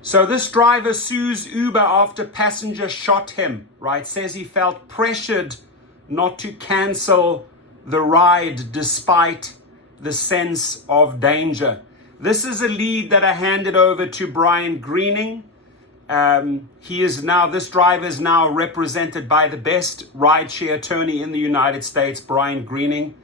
So this driver sues Uber after passenger shot him, right? Says he felt pressured not to cancel the ride despite the sense of danger. This is a lead that I handed over to Brian Greening. This driver is now represented by the best rideshare attorney in the United States, Brian Greening,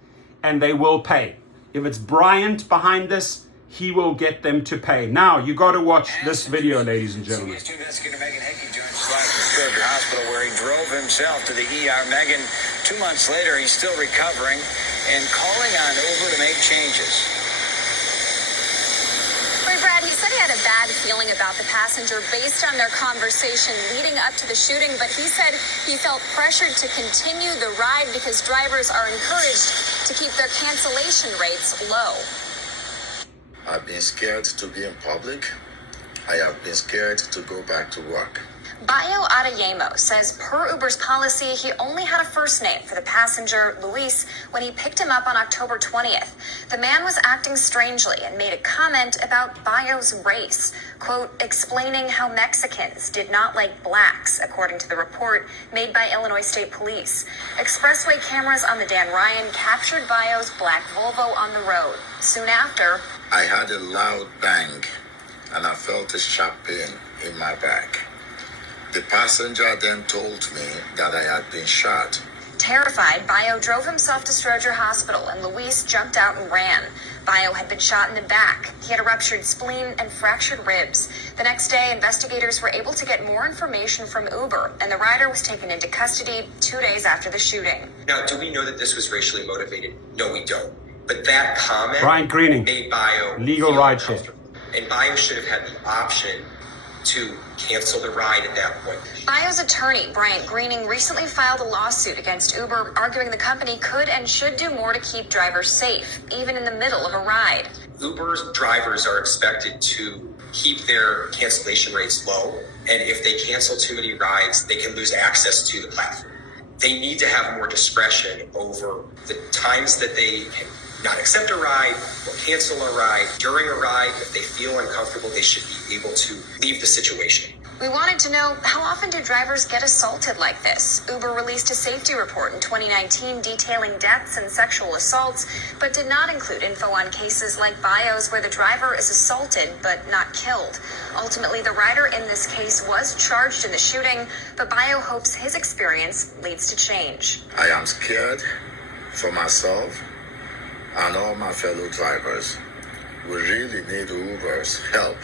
and they will pay. If it's Bryant behind this, he will get them to pay. Now, you got to watch this video, ladies and gentlemen. CBS 2 investigator Megan Hickey joins us live from Stroger Hospital, where he drove himself to the ER. Megan, 2 months later, he's still recovering and calling on Uber to make changes. Right, Brad, he said he had a bad feeling about the passenger based on their conversation leading up to the shooting, but he said he felt pressured to continue the ride because drivers are encouraged to keep their cancellation rates low. I've been scared to be in public. I have been scared to go back to work. Bayo Adeyemo says per Uber's policy, he only had a first name for the passenger, Luis, when he picked him up on October 20th. The man was acting strangely and made a comment about Bayo's race, quote, explaining how Mexicans did not like blacks, according to the report made by Illinois State Police. Expressway cameras on the Dan Ryan captured Bayo's black Volvo on the road. Soon after, I had a loud bang and I felt a sharp pain in my back. The passenger then told me that I had been shot. Terrified, Bayo drove himself to Stroger Hospital and Luis jumped out and ran. Bayo had been shot in the back. He had a ruptured spleen and fractured ribs. The next day, investigators were able to get more information from Uber, and the rider was taken into custody 2 days after the shooting. Now, do we know that this was racially motivated? No, we don't. But that comment Brian Greening, made Bayo legal rideshare. And Bayo should have had the option to cancel the ride at that point. Bayo's attorney, Bryant Greening, recently filed a lawsuit against Uber, arguing the company could and should do more to keep drivers safe, even in the middle of a ride. Uber's drivers are expected to keep their cancellation rates low, and if they cancel too many rides, they can lose access to the platform. They need to have more discretion over the times that they can not accept a ride or cancel a ride. During a ride, if they feel uncomfortable, they should be able to leave the situation. We wanted to know, how often do drivers get assaulted like this? Uber released a safety report in 2019 detailing deaths and sexual assaults, but did not include info on cases like Bayo's where the driver is assaulted but not killed. Ultimately, the rider in this case was charged in the shooting, but Bayo hopes his experience leads to change. I am scared for myself and all my fellow drivers. We really need Uber's help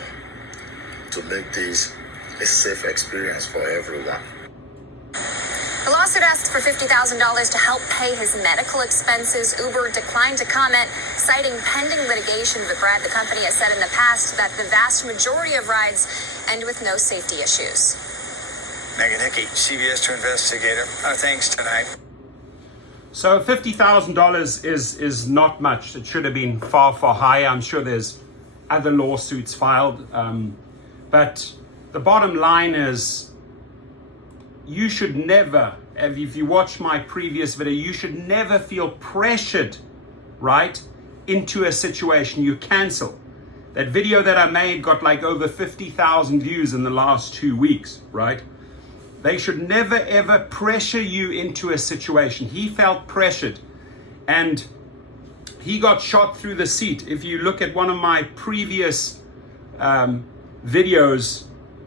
to make this a safe experience for everyone. The lawsuit asks for $50,000 to help pay his medical expenses. Uber declined to comment, citing pending litigation. But Brad, the company has said in the past that the vast majority of rides end with no safety issues. Megan Hickey, CBS 2 investigator. Our thanks tonight. So $50,000 is not much. It should have been far, far higher. I'm sure there's other lawsuits filed. But the bottom line is, you should never, if you watch my previous video, you should never feel pressured, right, into a situation. You cancel. That video that I made got like over 50,000 views in the last 2 weeks, right? They should never, ever pressure you into a situation. He felt pressured and he got shot through the seat. If you look at one of my previous videos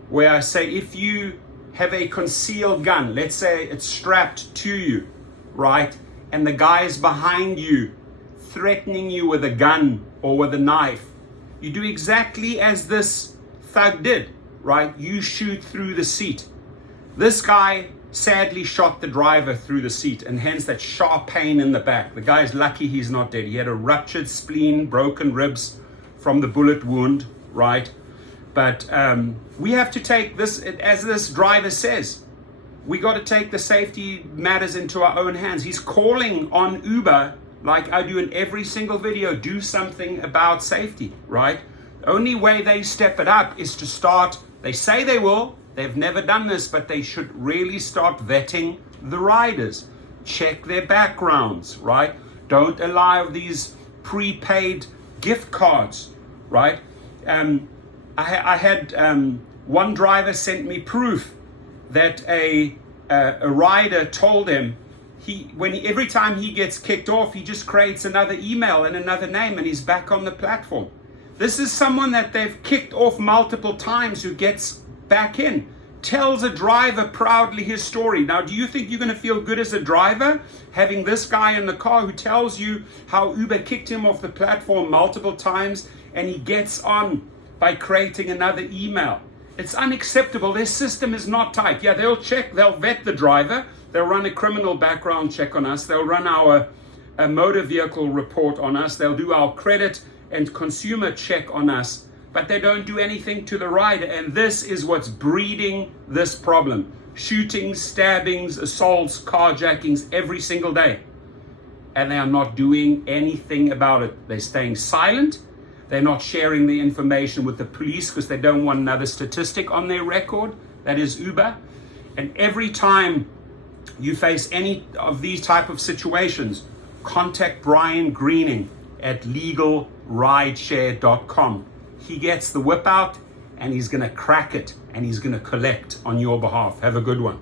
where I say, if you have a concealed gun, let's say it's strapped to you, right? And the guy is behind you threatening you with a gun or with a knife, you do exactly as this thug did, right? You shoot through the seat. This guy sadly shot the driver through the seat, and hence that sharp pain in the back. The guy's lucky he's not dead. He had a ruptured spleen, broken ribs from the bullet wound, right? But we have to take this, as this driver says, we got to take the safety matters into our own hands. He's calling on Uber, like I do in every single video, do something about safety, right? The only way they step it up is to start, they say they will, they've never done this, but they should really start vetting the riders. Check their backgrounds, right? Don't allow these prepaid gift cards, right? I had One driver sent me proof that a rider told him every time he gets kicked off, he just creates another email and another name and he's back on the platform. This is someone that they've kicked off multiple times who gets back in, tells a driver proudly his story. Now, do you think you're going to feel good as a driver having this guy in the car who tells you how Uber kicked him off the platform multiple times and he gets on by creating another email? It's unacceptable. Their system is not tight. Yeah, they'll vet the driver. They'll run a criminal background check on us. They'll run our motor vehicle report on us. They'll do our credit and consumer check on us, but they don't do anything to the rider. And this is what's breeding this problem. Shootings, stabbings, assaults, carjackings every single day. And they are not doing anything about it. They're staying silent. They're not sharing the information with the police because they don't want another statistic on their record. That is Uber. And every time you face any of these type of situations, contact Brian Greening at legalrideshare.com. He gets the whip out and he's going to crack it and he's going to collect on your behalf. Have a good one.